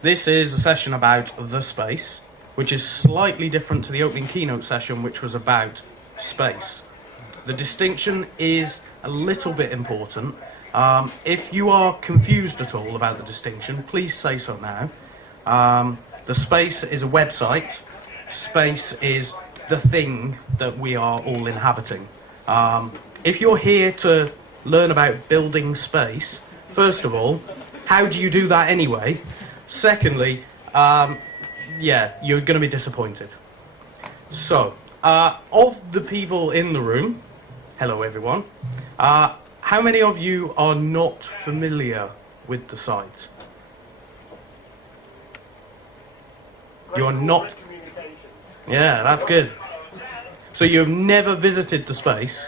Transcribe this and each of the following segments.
This is a session about the space, which is slightly different to the opening keynote session, which was about space. The distinction is a little bit important. If you are confused at all about the distinction, please say so now. The space is a website. Space is the thing that we are all inhabiting. If you're here to learn about building space, first of all, how do you do that anyway? Secondly, yeah, you're going to be disappointed. So, of the people in the room, hello everyone, how many of you are not familiar with the site? You're not... Yeah, that's good. So you've never visited the space,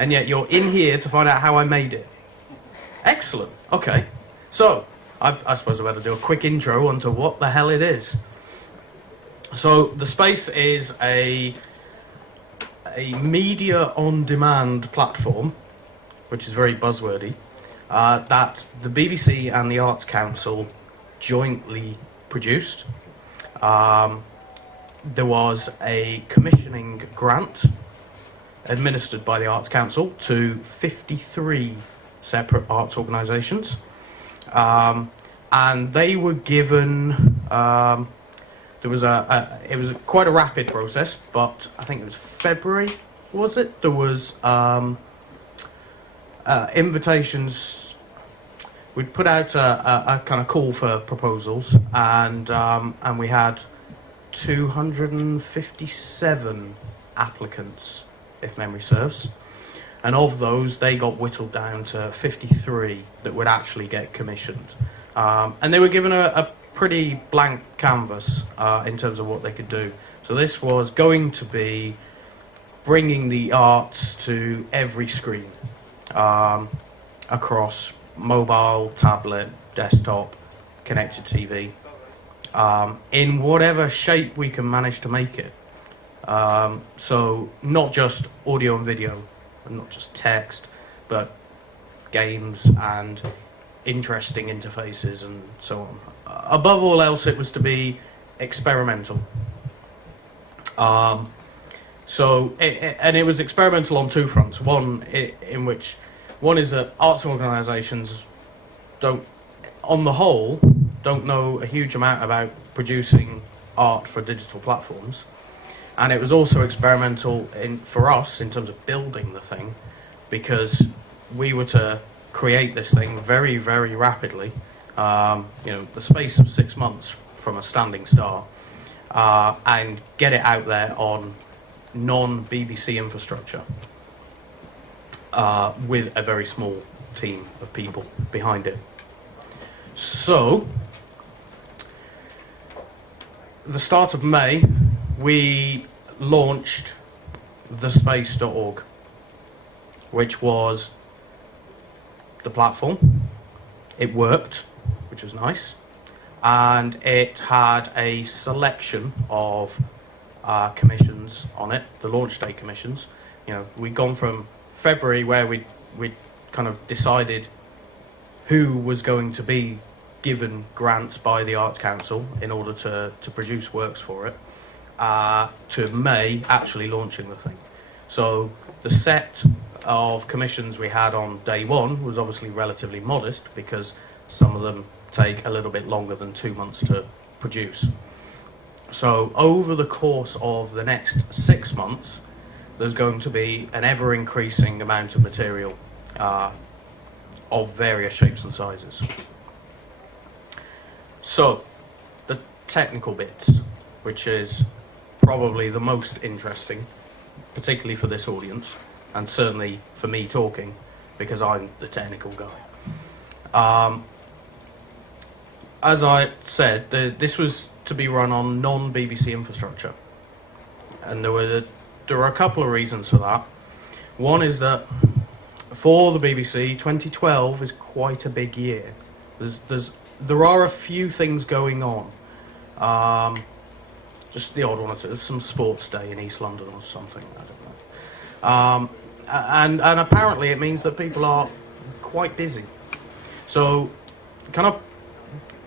and yet you're in here to find out how I made it. Excellent. Okay. So, I suppose I better do a quick intro onto what the hell it is. So, the space is a media on-demand platform, which is very buzzwordy, that the BBC and the Arts Council jointly produced. There was a commissioning grant administered by the Arts Council to 53 separate arts organisations, and they were given. It was quite a rapid process, but I think it was February. Was it? There was invitations. We put out a kind of call for proposals, and we had 257 applicants, if memory serves. And of those, they got whittled down to 53 that would actually get commissioned. And they were given a pretty blank canvas in terms of what they could do. So this was going to be bringing the arts to every screen, across mobile, tablet, desktop, connected TV, in whatever shape we can manage to make it. So not just audio and video, and not just text, but games and interesting interfaces and so on. Above all else, it was to be experimental. And it was experimental on two fronts. One is that arts organisations on the whole, don't know a huge amount about producing art for digital platforms. And it was also experimental for us in terms of building the thing, because we were to create this thing very, very rapidly, the space of 6 months from a standing start, and get it out there on non-BBC infrastructure, with a very small team of people behind it. So, the start of May, we launched thespace.org, which was the platform. It worked, which was nice, and it had a selection of commissions on it, the launch day commissions. We'd gone from February, where we'd kind of decided who was going to be given grants by the Arts Council in order to produce works for it, to May actually launching the thing. So the set of commissions we had on day one was obviously relatively modest, because some of them take a little bit longer than 2 months to produce. So over the course of the next 6 months, there's going to be an ever-increasing amount of material of various shapes and sizes. So, the technical bits, which is probably the most interesting, particularly for this audience, and certainly for me talking, because I'm the technical guy. As I said, this was to be run on non-BBC infrastructure, and there were a couple of reasons for that. One is that for the BBC, 2012 is quite a big year. There are a few things going on. Just the odd one. There's some sports day in East London or something. I don't know. And apparently it means that people are quite busy. So, kind of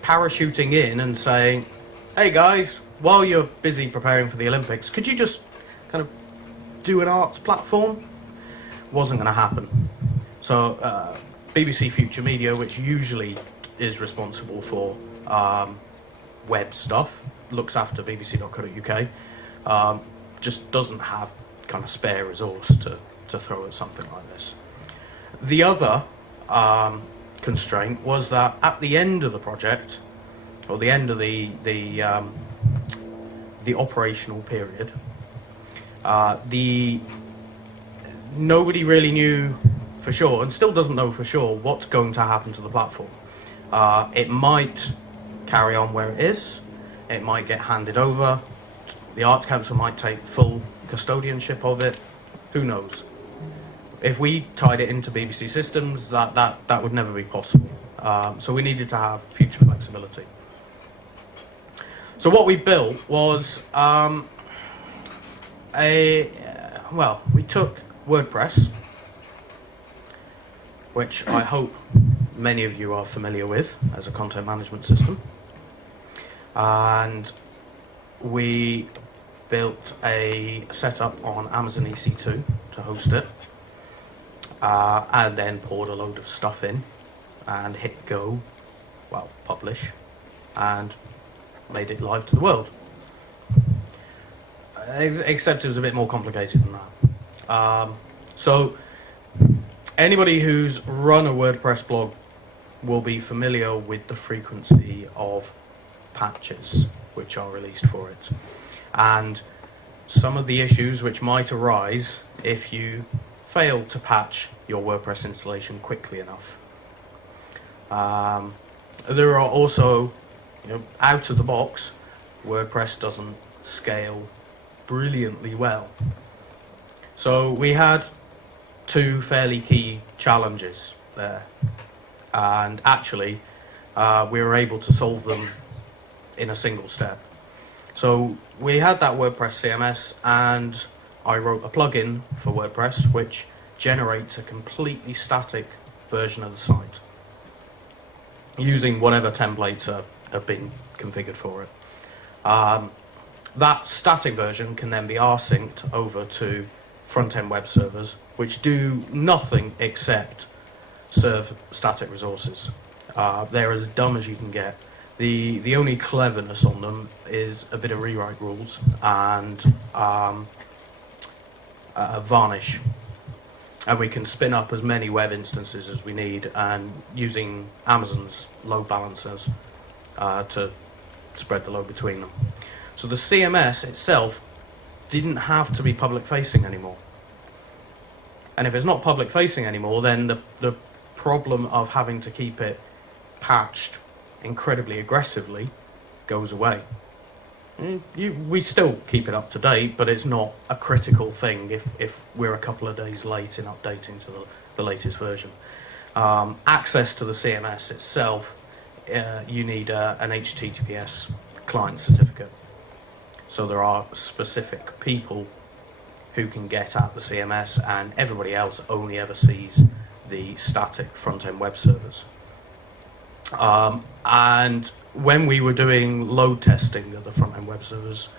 parachuting in and saying, hey guys, while you're busy preparing for the Olympics, could you just kind of do an arts platform? Wasn't going to happen. So BBC Future Media, which usually is responsible for web stuff, looks after bbc.co.uk, just doesn't have kind of spare resource to throw at something like this. The other constraint was that at the end of the project, or the end of the operational period, nobody really knew for sure, and still doesn't know for sure, what's going to happen to the platform. It might carry on where it is, it might get handed over, the Arts Council might take full custodianship of it, who knows. If we tied it into BBC systems, that would never be possible. So we needed to have future flexibility. So what we built was we took WordPress, which I hope many of you are familiar with as a content management system, and we built a setup on Amazon EC2 to host it, and then poured a load of stuff in and hit go, publish, and made it live to the world. Except it was a bit more complicated than that. So anybody who's run a WordPress blog will be familiar with the frequency of patches which are released for it, and some of the issues which might arise if you fail to patch your WordPress installation quickly enough. There are also, out of the box, WordPress doesn't scale brilliantly well. So we had two fairly key challenges there, and actually we were able to solve them in a single step. So we had that WordPress CMS, and I wrote a plugin for WordPress which generates a completely static version of the site using whatever templates have been configured for it. That static version can then be rsynced over to front-end web servers, which do nothing except serve static resources. They're as dumb as you can get. The only cleverness on them is a bit of rewrite rules and varnish. And we can spin up as many web instances as we need, and using Amazon's load balancers to spread the load between them. So the CMS itself didn't have to be public-facing anymore. And if it's not public-facing anymore, then the problem of having to keep it patched incredibly aggressively goes away. We still keep it up to date, but it's not a critical thing if we're a couple of days late in updating to the latest version. Access to the CMS itself, you need an HTTPS client certificate. So there are specific people who can get at the CMS, and everybody else only ever sees the static front-end web servers. And when we were doing load testing of the front-end web servers,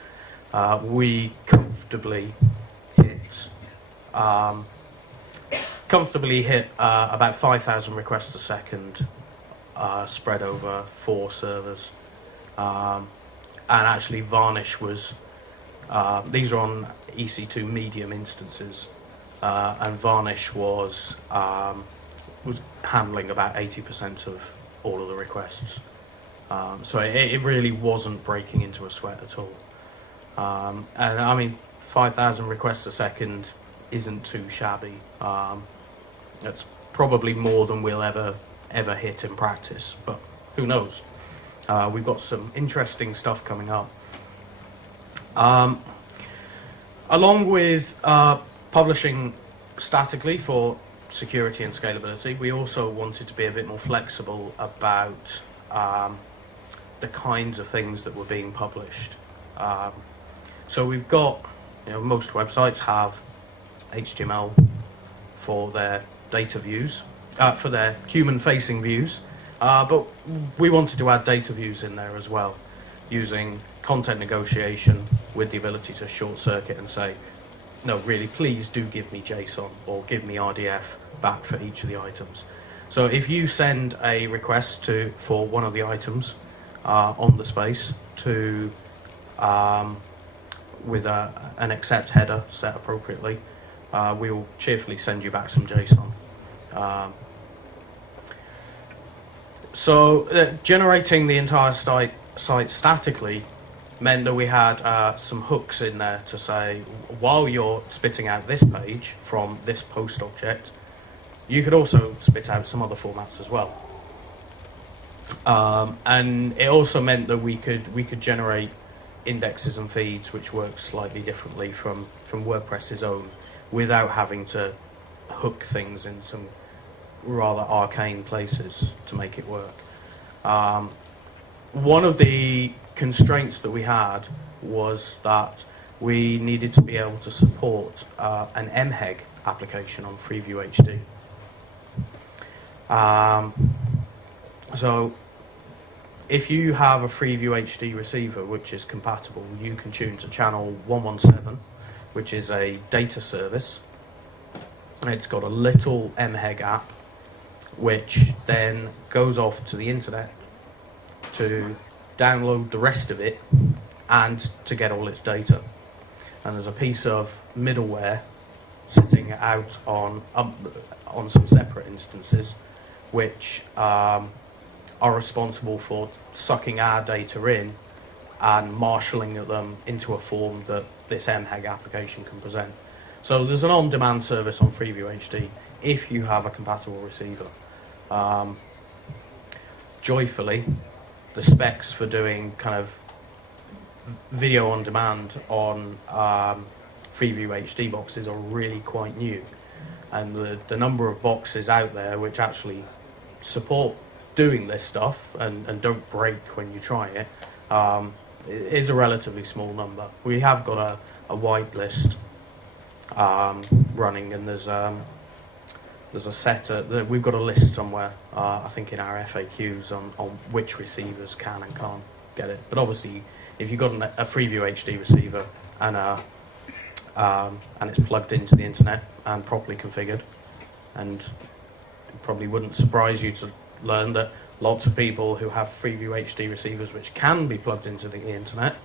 we comfortably hit about 5,000 requests a second, spread over 4 servers. And actually Varnish was, these are on EC2 medium instances, and Varnish was handling about 80% of all of the requests. So it really wasn't breaking into a sweat at all. And I mean, 5,000 requests a second isn't too shabby. That's probably more than we'll ever hit in practice, but who knows? We've got some interesting stuff coming up. Along with publishing statically for security and scalability, we also wanted to be a bit more flexible about the kinds of things that were being published. So we've got, most websites have HTML for their data views, for their human-facing views, But we wanted to add data views in there as well, using content negotiation with the ability to short circuit and say, no, really, please do give me JSON or give me RDF back for each of the items. So if you send a request for one of the items on the space to with an accept header set appropriately, we will cheerfully send you back some JSON. So generating the entire site statically meant that we had some hooks in there to say, while you're spitting out this page from this post object, you could also spit out some other formats as well. And it also meant that we could generate indexes and feeds which work slightly differently from WordPress's own, without having to hook things in some rather arcane places to make it work. One of the constraints that we had was that we needed to be able to support an MHEG application on Freeview HD. So if you have a Freeview HD receiver which is compatible, you can tune to channel 117, which is a data service. It's got a little MHEG app which then goes off to the internet to download the rest of it and to get all its data. And there's a piece of middleware sitting out on some separate instances which are responsible for sucking our data in and marshalling them into a form that this MHEG application can present. So there's an on-demand service on Freeview HD if you have a compatible receiver. Joyfully, the specs for doing kind of video on demand on Freeview HD boxes are really quite new, and the number of boxes out there which actually support doing this stuff and don't break when you try it is a relatively small number. We have got a white list running, and there's a set we've got a list somewhere, I think in our FAQs on which receivers can and can't get it. But obviously, if you've got a Freeview HD receiver and it's plugged into the internet and properly configured, and it probably wouldn't surprise you to learn that lots of people who have Freeview HD receivers which can be plugged into the internet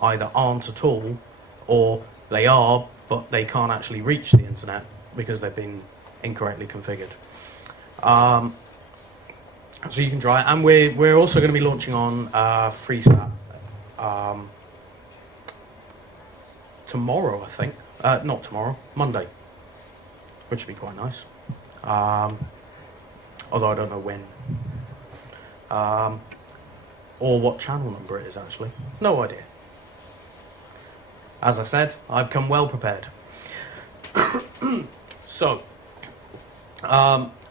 either aren't at all, or they are but they can't actually reach the internet because they've been incorrectly configured. So you can try it, and we're also going to be launching on FreeSat tomorrow, I think. Not tomorrow, Monday, which would be quite nice. Although I don't know when. Or what channel number it is, actually. No idea. As I said, I've come well prepared. So,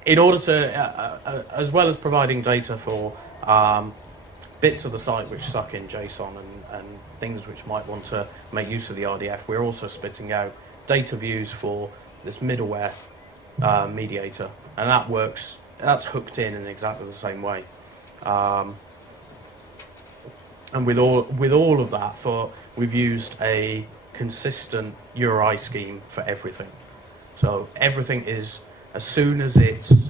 in order to, as well as providing data for bits of the site which suck in JSON and things which might want to make use of the RDF, we're also spitting out data views for this middleware mediator, and that's hooked in exactly the same way. And with all of that, we've used a consistent URI scheme for everything. So everything is, as soon as it's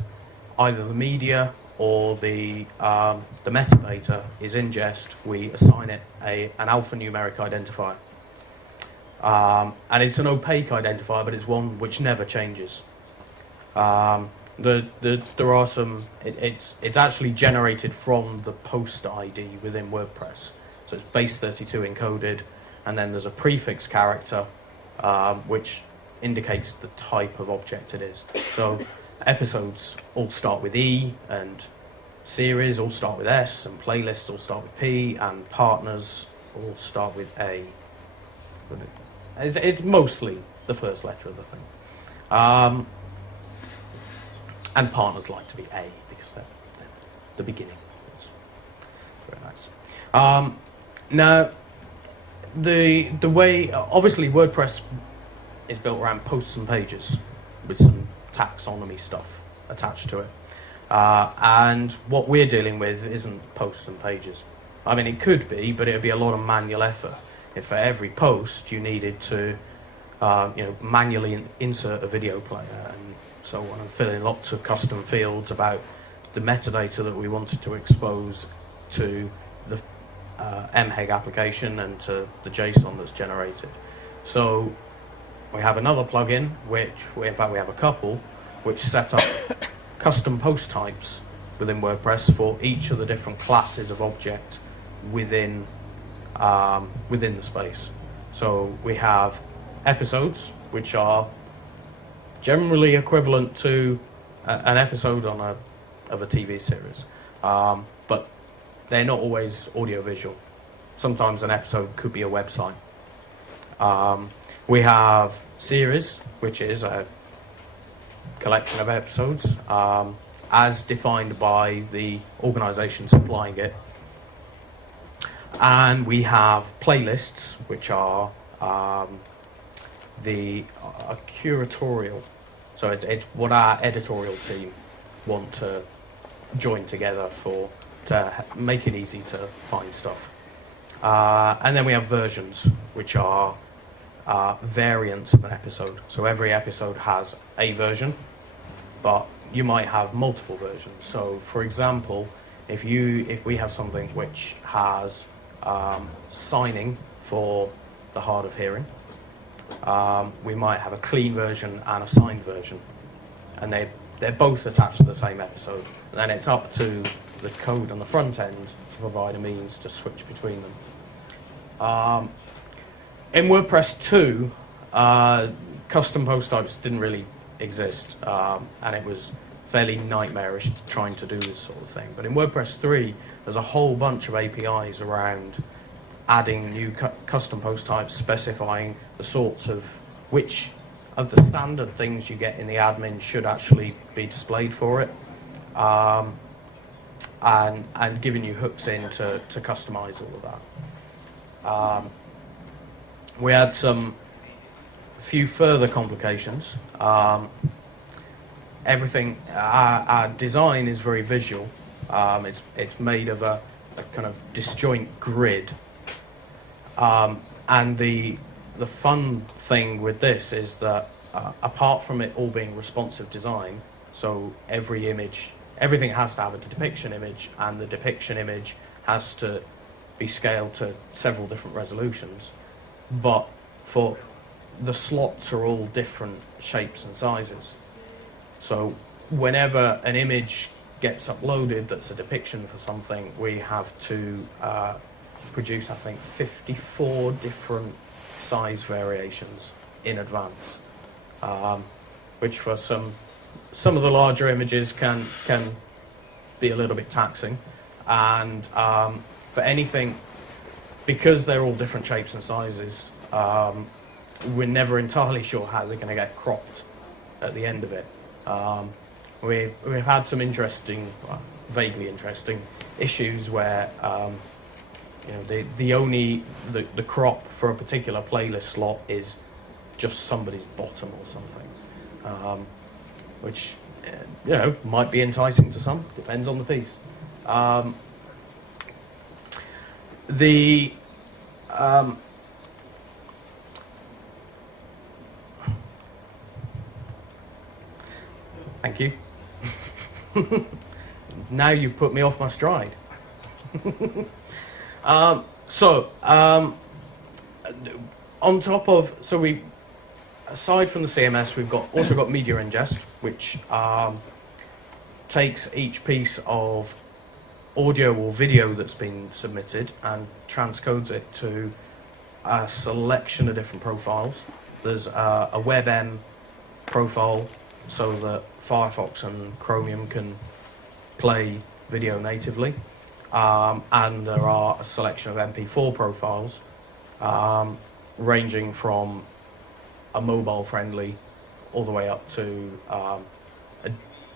either the media or the metadata is ingest, we assign it an alphanumeric identifier. And it's an opaque identifier, but it's one which never changes. There are some. It's actually generated from the post ID within WordPress, so it's base 32 encoded, and then there's a prefix character which indicates the type of object it is. So episodes all start with E, and series all start with S, and playlists all start with P, and partners all start with A. It's mostly the first letter of the thing. And partners like to be A because they're the beginning. It's very nice. Now, the way, obviously WordPress is built around posts and pages with some taxonomy stuff attached to it. And what we're dealing with isn't posts and pages. I mean, it could be, but it would be a lot of manual effort. If for every post you needed to manually insert a video player and so on, and fill in lots of custom fields about the metadata that we wanted to expose to the MHEG application and to the JSON that's generated. So we have another plugin, in fact we have a couple, which set up custom post types within WordPress for each of the different classes of object within the space. So we have episodes, which are generally equivalent to an episode of a TV series, but they're not always audio-visual. Sometimes an episode could be a website. We have series, which is a collection of episodes as defined by the organisation supplying it. And we have playlists, which are curatorial. So it's what our editorial team want to join together to make it easy to find stuff. And then we have versions, which are variants of an episode. So every episode has a version, but you might have multiple versions. So for example, if we have something which has signing for the hard of hearing, we might have a clean version and a signed version, and they're both attached to the same episode. And then it's up to the code on the front end to provide a means to switch between them. In WordPress 2, custom post types didn't really exist, and it was fairly nightmarish trying to do this sort of thing. But in WordPress 3, there's a whole bunch of APIs around adding new custom post types, specifying the sorts of which of the standard things you get in the admin should actually be displayed for it, and giving you hooks in to customize all of that. We had a few further complications. Everything, our design is very visual. It's made of a kind of disjoint grid, and the fun thing with this is that apart from it all being responsive design, so everything has to have a depiction image, and the depiction image has to be scaled to several different resolutions. But for the slots are all different shapes and sizes. So whenever an image gets uploaded that's a depiction for something, we have to produce, I think, 54 different size variations in advance, which for some of the larger images can be a little bit taxing. And for anything, because they're all different shapes and sizes, we're never entirely sure how they're going to get cropped at the end of it. We've had some vaguely interesting issues where the crop for a particular playlist slot is just somebody's bottom or something, which might be enticing to some. Depends on the piece. Thank you. Now you've put me off my stride. On top of, aside from the CMS, we've also got media ingest, which takes each piece of audio or video that's been submitted and transcodes it to a selection of different profiles. There's a WebM profile, so that Firefox and Chromium can play video natively, and there are a selection of MP4 profiles, ranging from a mobile-friendly all the way up to a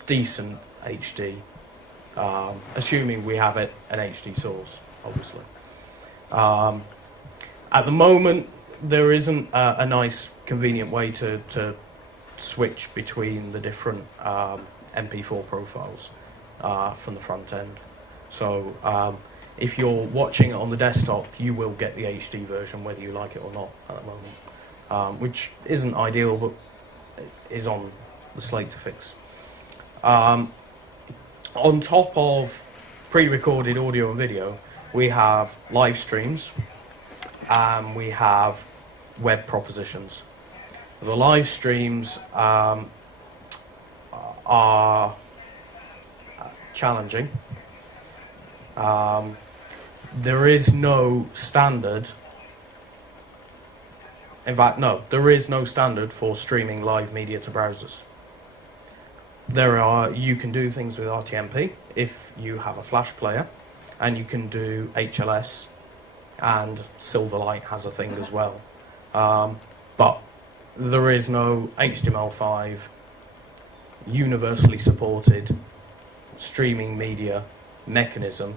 decent HD, assuming we have an HD source, obviously. At the moment, there isn't a nice, convenient way to switch between the different MP4 profiles. from the front end. So if you're watching it on the desktop, you will get the HD version whether you like it or not at the moment, which isn't ideal, but is on the slate to fix. On top of pre-recorded audio and video, we have live streams and we have web propositions. The live streams are challenging. There is no standard. In fact, no, there is no standard for streaming live media to browsers. You can do things with RTMP if you have a Flash player, and you can do HLS, and Silverlight has a thing as well. But there is no HTML5 universally supported streaming media mechanism,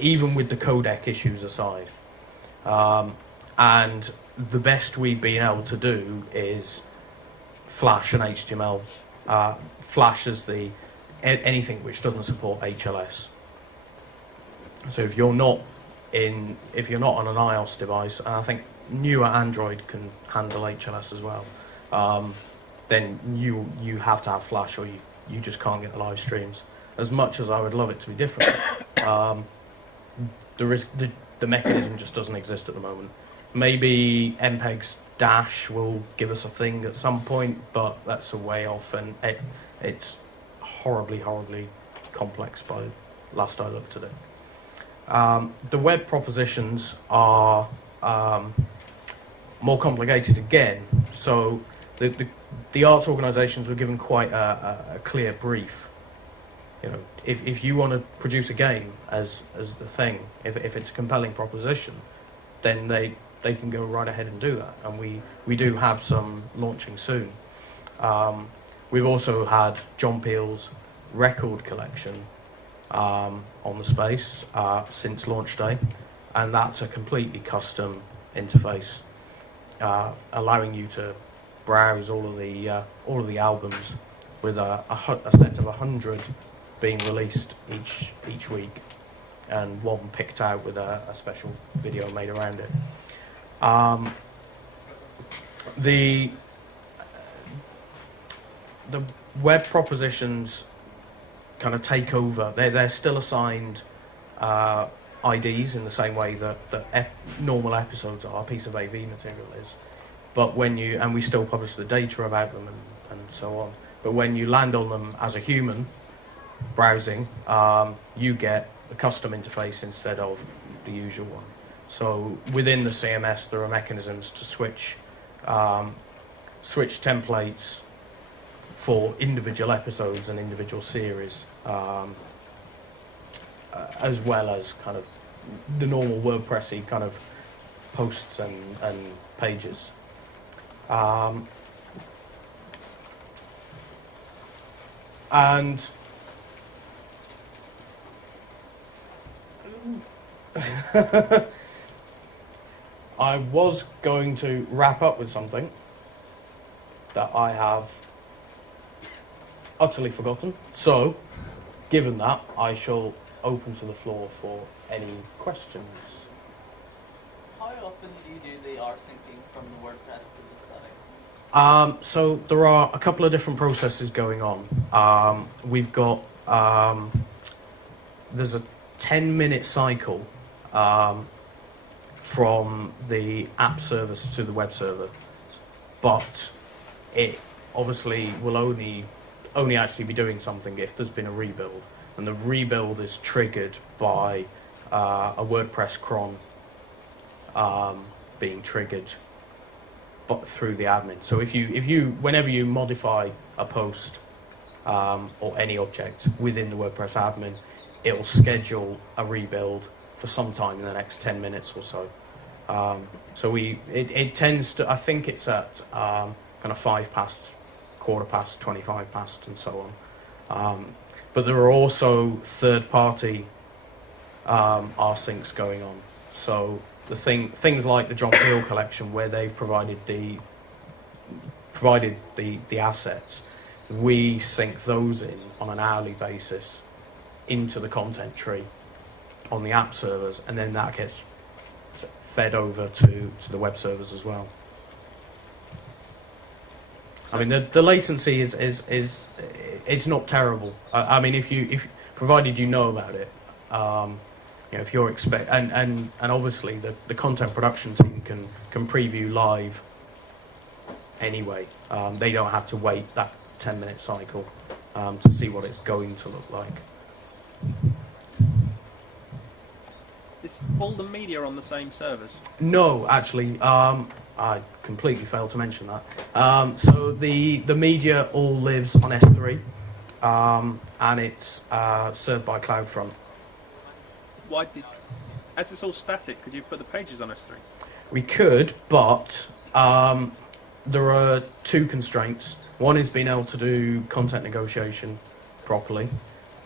even with the codec issues aside. And the best we've been able to do is Flash and HTML. Flash is anything which doesn't support HLS. So if you're not on an iOS device, and I think newer Android can handle HLS as well, then you have to have Flash, or you just can't get the live streams. As much as I would love it to be different, the mechanism just doesn't exist at the moment. Maybe MPEG's Dash will give us a thing at some point, but that's a way off, and it's horribly complex by last I looked at it. The web propositions are more complicated again. So the arts organisations were given quite a clear brief. You know, if you want to produce a game as the thing, if it's a compelling proposition, then they can go right ahead and do that. And we do have some launching soon. We've also had John Peel's record collection on the space since launch day, and that's a completely custom interface, allowing you to browse all of the albums with a set of 100 being released each week, and one picked out with a special video made around it. The web propositions kind of take over. They're still assigned IDs in the same way that normal episodes are, a piece of AV material is. But and we still publish the data about them and so on. But when you land on them as a human browsing, you get a custom interface instead of the usual one. So within the CMS, there are mechanisms to switch templates for individual episodes and individual series, as well as kind of the normal WordPressy kind of posts and pages. And I was going to wrap up with something that I have utterly forgotten. So, given that, I shall open to the floor for any questions. How often do you do the rsync from the WordPress to the site? So there are a couple of different processes going on. We've got there's a 10-minute cycle from the app service to the web server, but it obviously will only actually be doing something if there's been a rebuild, and the rebuild is triggered by a WordPress cron being triggered but through the admin. So whenever you modify a post or any object within the WordPress admin, it'll schedule a rebuild for some time in the next 10 minutes or so. So it tends to, I think it's at kind of 5 past, quarter past, 25 past, and so on. But there are also third-party rsyncs going on. So things like the John Peel collection, where they've provided the assets, we sync those in on an hourly basis into the content tree on the app servers, and then that gets fed over to the web servers as well. I mean, the latency is it's not terrible. I mean, if provided you know about it, if you're and obviously the content production team can preview live anyway. They don't have to wait that 10-minute cycle to see what it's going to look like. Is all the media on the same servers? No, actually, I completely failed to mention that. So the media all lives on S3, and it's served by CloudFront. As it's all static, could you put the pages on S3? We could, but there are two constraints. One is being able to do content negotiation properly,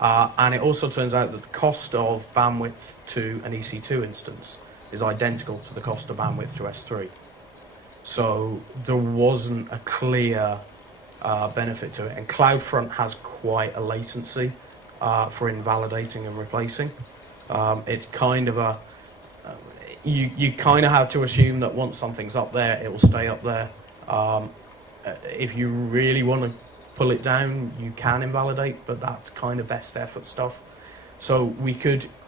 and it also turns out that the cost of bandwidth to an EC2 instance is identical to the cost of bandwidth to S3. So there wasn't a clear benefit to it, and CloudFront has quite a latency for invalidating and replacing. It's kind of you kind of have to assume that once something's up there, it will stay up there. If you really want to pull it down, you can invalidate, but that's kind of best effort stuff. So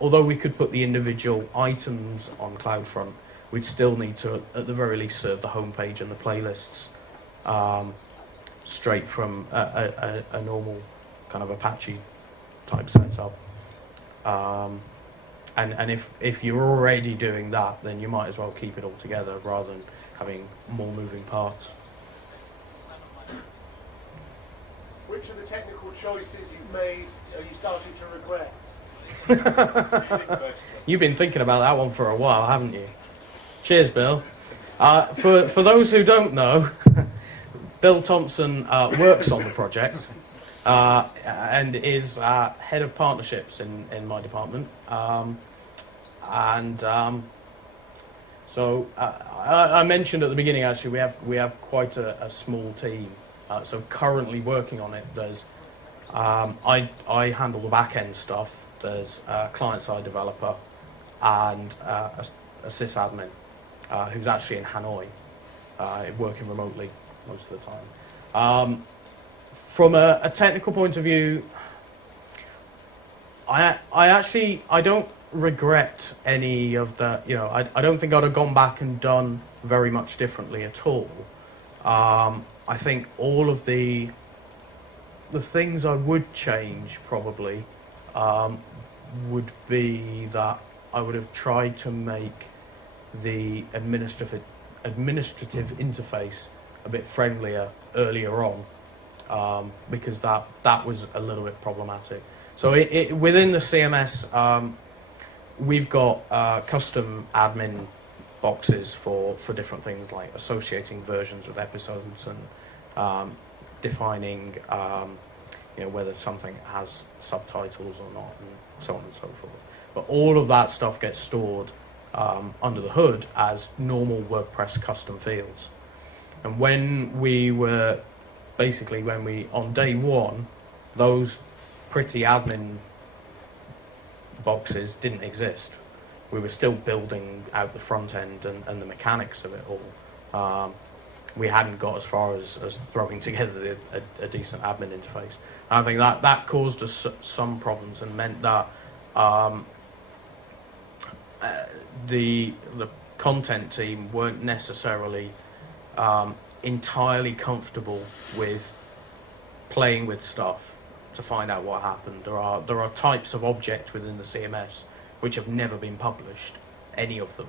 although we could put the individual items on CloudFront, we'd still need to, at the very least, serve the homepage and the playlists straight from a normal kind of Apache type setup. And if you're already doing that, then you might as well keep it all together rather than having more moving parts. Which of the technical choices you've made are you starting to regret? You've been thinking about that one for a while, haven't you? Cheers, Bill. For those who don't know, Bill Thompson works on the project and is head of partnerships in my department. So I mentioned at the beginning, actually, we have quite a small team. So currently working on it, there's I handle the back end stuff. There's a client-side developer and a sysadmin who's actually in Hanoi, working remotely most of the time. From a technical point of view, I don't regret any of the, I don't think I'd have gone back and done very much differently at all. I think all of the things I would change probably would be that I would have tried to make the administrative interface a bit friendlier earlier on, because that was a little bit problematic. So within the CMS, we've got custom admin boxes for different things like associating versions with episodes and defining whether something has subtitles or not, and so on and so forth. But all of that stuff gets stored under the hood as normal WordPress custom fields. And when on day one, those pretty admin boxes didn't exist. We were still building out the front end and the mechanics of it all. We hadn't got as far as throwing together a decent admin interface. And I think that caused us some problems and meant that the content team weren't necessarily entirely comfortable with playing with stuff to find out what happened. There are types of object within the CMS which have never been published, any of them,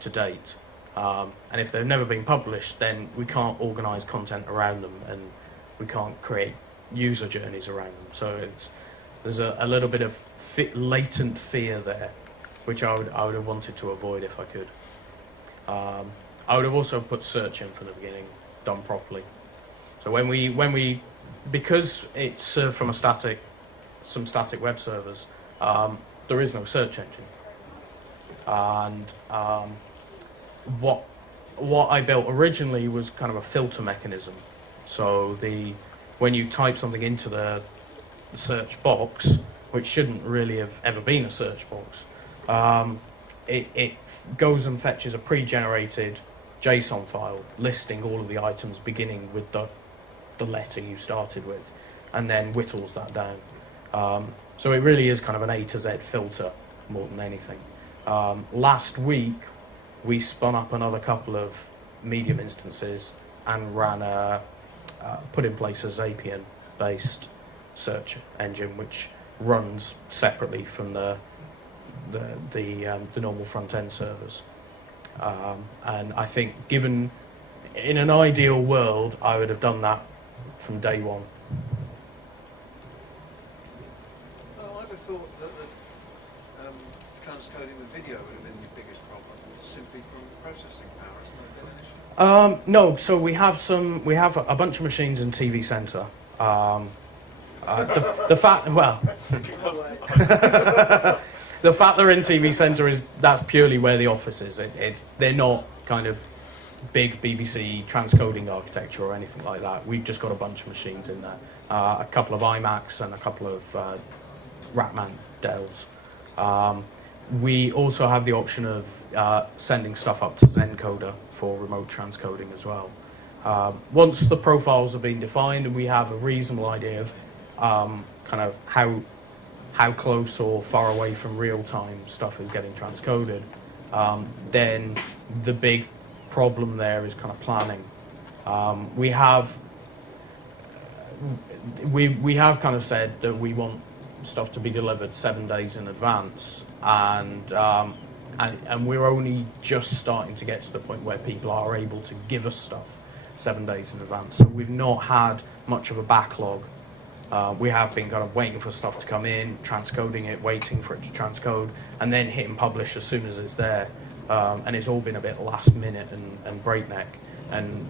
to date. And if they've never been published, then we can't organise content around them, and we can't create user journeys around them. So there's a little bit of latent fear there, which I would have wanted to avoid if I could. I would have also put search in from the beginning, done properly. So when we because it's served from some static web servers, there is no search engine. And what I built originally was kind of a filter mechanism. So when you type something into the the search box, which shouldn't really have ever been a search box, it goes and fetches a pre-generated JSON file listing all of the items beginning with the letter you started with, and then whittles that down. So it really is kind of an A to Z filter more than anything. Last week, we spun up another couple of medium instances and put in place a Zapier-based search engine, which runs separately from the normal front-end servers. And I think, given in an ideal world, I would have done that from day one. Well, I would have thought that transcoding the video would have been the biggest problem, simply from processing power. Isn't that an issue? No, so we have a bunch of machines in TV Centre. The fact the fact they're in TV Centre that's purely where the office is. They're not kind of big BBC transcoding architecture or anything like that. We've just got a bunch of machines in there, a couple of iMacs and a couple of Rackman Dells. We also have the option of sending stuff up to Zencoder for remote transcoding as well. Once the profiles have been defined and we have a reasonable idea of kind of how close or far away from real-time stuff is getting transcoded, then the big problem there is kind of planning. We have kind of said that we want stuff to be delivered 7 days in advance, and we're only just starting to get to the point where people are able to give us stuff 7 days in advance. So we've not had much of a backlog. We have been kind of waiting for stuff to come in, transcoding it, waiting for it to transcode, and then hitting publish as soon as it's there. And it's all been a bit last minute and breakneck. And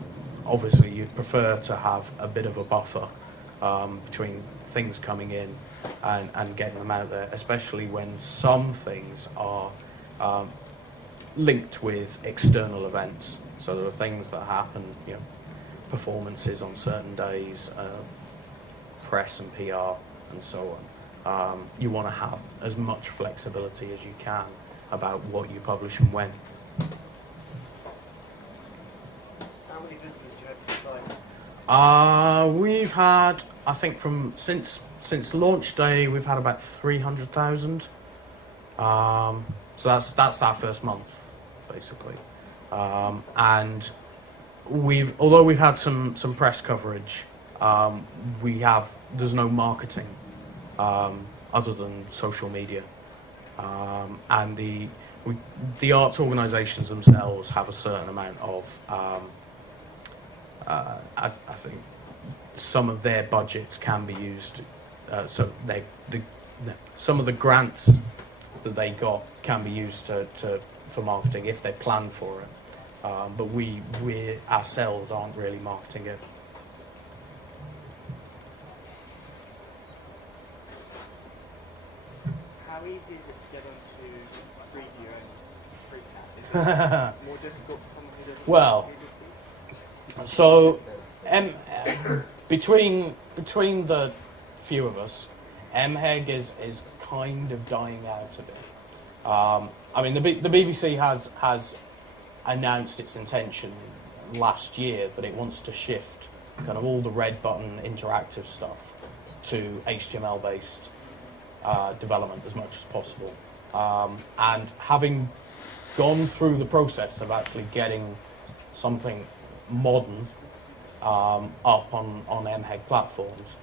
obviously you'd prefer to have a bit of a buffer between things coming in and getting them out there, especially when some things are linked with external events. So there are things that happen, performances on certain days, press and PR and so on. You want to have as much flexibility as you can about what you publish and when. How many visitors do you have to the site? We've had, I think, since launch day, we've had about 300,000. So that's our first month, basically. And although we've had some press coverage, there's no marketing other than social media. And the arts organisations themselves have a certain amount of, I think, some of their budgets can be used. So some of the grants that they got can be used for marketing if they plan for it. But we ourselves aren't really marketing it. How easy is it to get onto Preview and FreeSat? Is it more difficult for someone who doesn't Well, previously? so between the few of us, MHEG is kind of dying out a bit. I mean, the BBC has announced its intention last year that it wants to shift kind of all the red button interactive stuff to HTML-based development as much as possible. And having gone through the process of actually getting something modern up on MHEG platforms,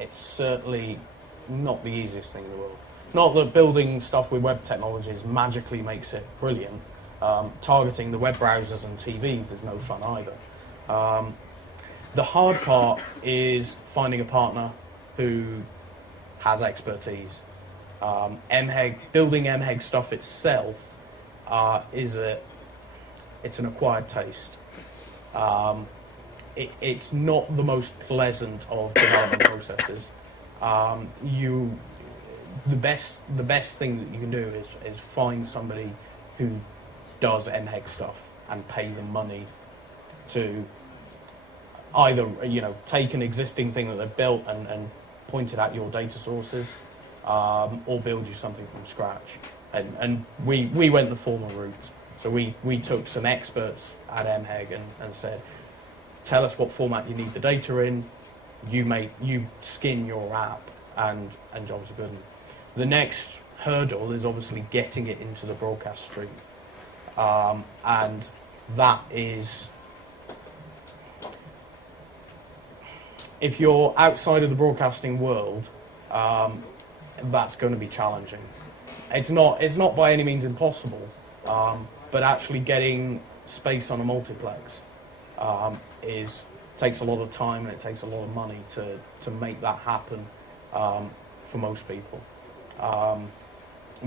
it's certainly not the easiest thing in the world. Not that building stuff with web technologies magically makes it brilliant. Targeting the web browsers and TVs is no fun either. The hard part is finding a partner who has expertise. Building MHEG stuff itself it's an acquired taste. It's not the most pleasant of development processes. The best thing that you can do is find somebody who does MHEG stuff and pay them money to either take an existing thing that they've built and pointed at your data sources, or build you something from scratch. And we went the former route. So we took some experts at MHEG and said, tell us what format you need the data in, you skin your app, and jobs are good. The next hurdle is obviously getting it into the broadcast stream. And that is, if you're outside of the broadcasting world, that's going to be challenging. It's not by any means impossible, but actually getting space on a multiplex takes a lot of time, and it takes a lot of money to make that happen for most people.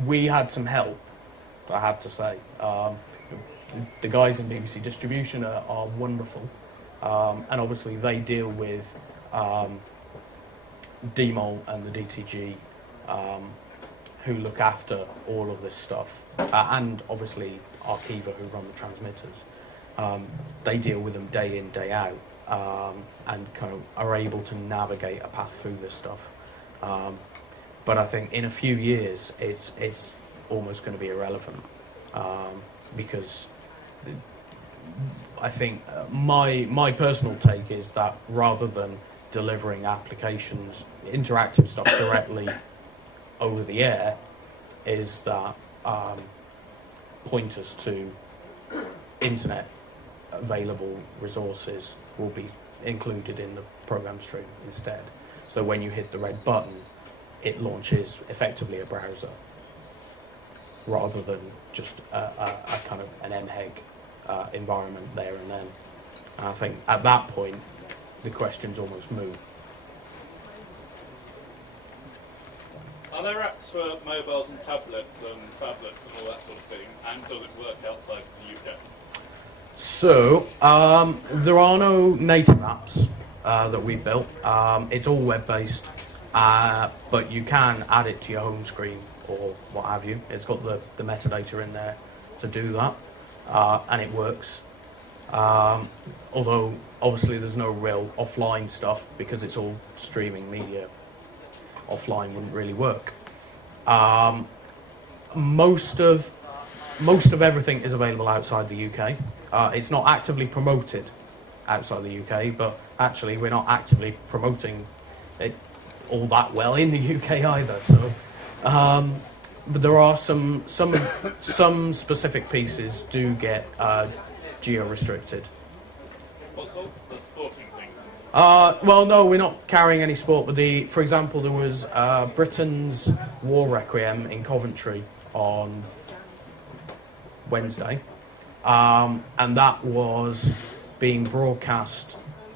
We had some help, I have to say. The guys in BBC Distribution are wonderful, and obviously they deal with DMOL and the DTG, who look after all of this stuff, and obviously Arkiva, who run the transmitters. They deal with them day in, day out, and kind of are able to navigate a path through this stuff. But I think in a few years, it's almost going to be irrelevant, because I think my personal take is that rather than delivering applications, interactive stuff directly over the air, is that pointers to internet available resources will be included in the program stream instead. So when you hit the red button, it launches effectively a browser rather than just a kind of an MHEG environment there and then. And I think at that point, the question's almost moot. Are there apps for mobiles and tablets and all that sort of thing? And does it work outside the UK? So, there are no native apps that we built. It's all web-based, but you can add it to your home screen or what have you. It's got the metadata in there to do that, and it works. Although, obviously, there's no real offline stuff because it's all streaming media. Offline wouldn't really work. Most of everything is available outside the UK. It's not actively promoted outside the UK, but actually we're not actively promoting it all that well in the UK either. So, but there are some specific pieces do get geo-restricted. What sort of sporting thing? Well, no, we're not carrying any sport, but for example, there was Britain's War Requiem in Coventry on Wednesday, and that was being broadcast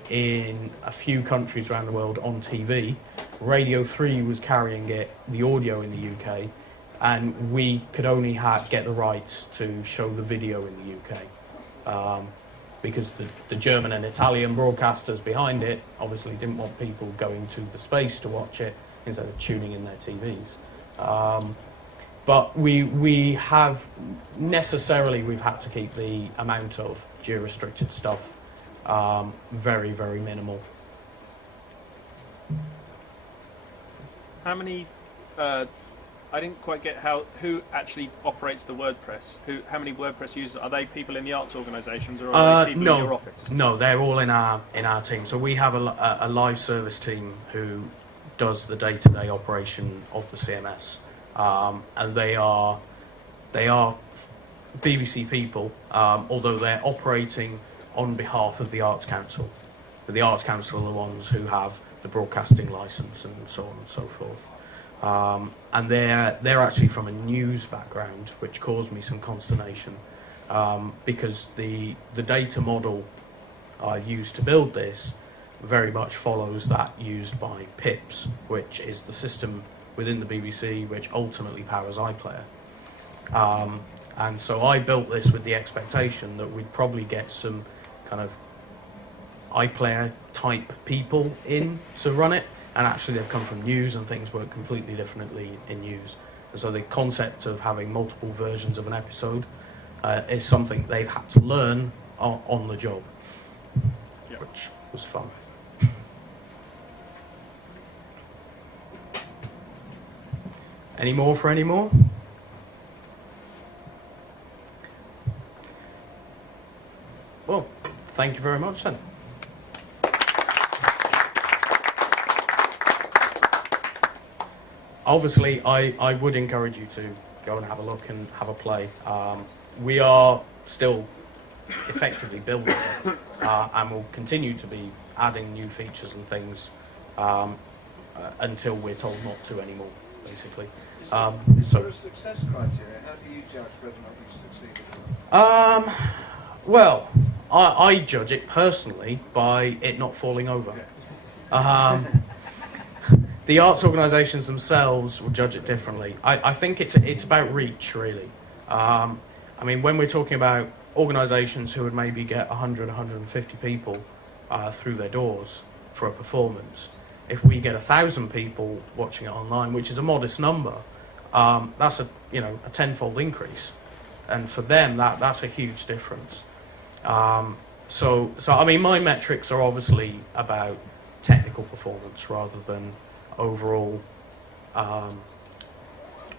in a few countries around the world on TV. Radio 3 was carrying the audio in the UK, and we could only get the rights to show the video in the UK. Because the German and Italian broadcasters behind it obviously didn't want people going to the space to watch it instead of tuning in their TVs. But we've had to keep the amount of geo-restricted stuff very, very minimal. How many? I didn't quite get who actually operates the WordPress. How many WordPress users are they? People in the arts organisations, or are they people in your office? No, they're all in our team. So we have a live service team who does the day-to-day operation of the CMS, and they are BBC people, although they're operating on behalf of the Arts Council. But the Arts Council are the ones who have the broadcasting licence and so on and so forth. And they're actually from a news background, which caused me some consternation, because the data model used to build this very much follows that used by PIPS, which is the system within the BBC which ultimately powers iPlayer. And so I built this with the expectation that we'd probably get some kind of iPlayer type people in to run it. And actually they've come from news, and things work completely differently in news. And so the concept of having multiple versions of an episode is something they've had to learn on the job, which was fun. Any more for any more? Well, thank you very much then. Obviously, I would encourage you to go and have a look and have a play. We are still effectively building it, and will continue to be adding new features and things until we're told not to anymore, basically. Is there a success criteria? How do you judge whether or not you've succeeded? Well, I judge it personally by it not falling over. The arts organisations themselves will judge it differently. I think it's about reach, really. I mean, when we're talking about organisations who would maybe get 100, 150 people through their doors for a performance, if we get 1,000 people watching it online, which is a modest number, that's a tenfold increase, and for them that's a huge difference. So I mean, my metrics are obviously about technical performance rather than overall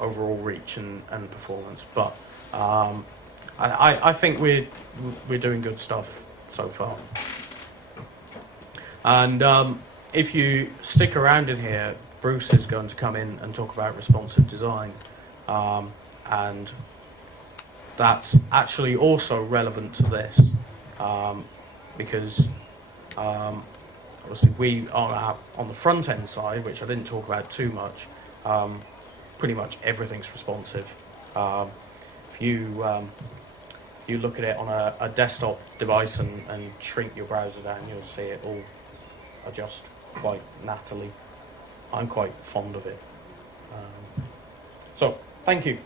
reach and performance. But I think we're doing good stuff so far. And if you stick around in here, Bruce is going to come in and talk about responsive design, and that's actually also relevant to this, because obviously we are on the front end side, which I didn't talk about too much. Pretty much everything's responsive. If you look at it on a desktop device and shrink your browser down, you'll see it all adjust quite nattily. I'm quite fond of it. So, thank you.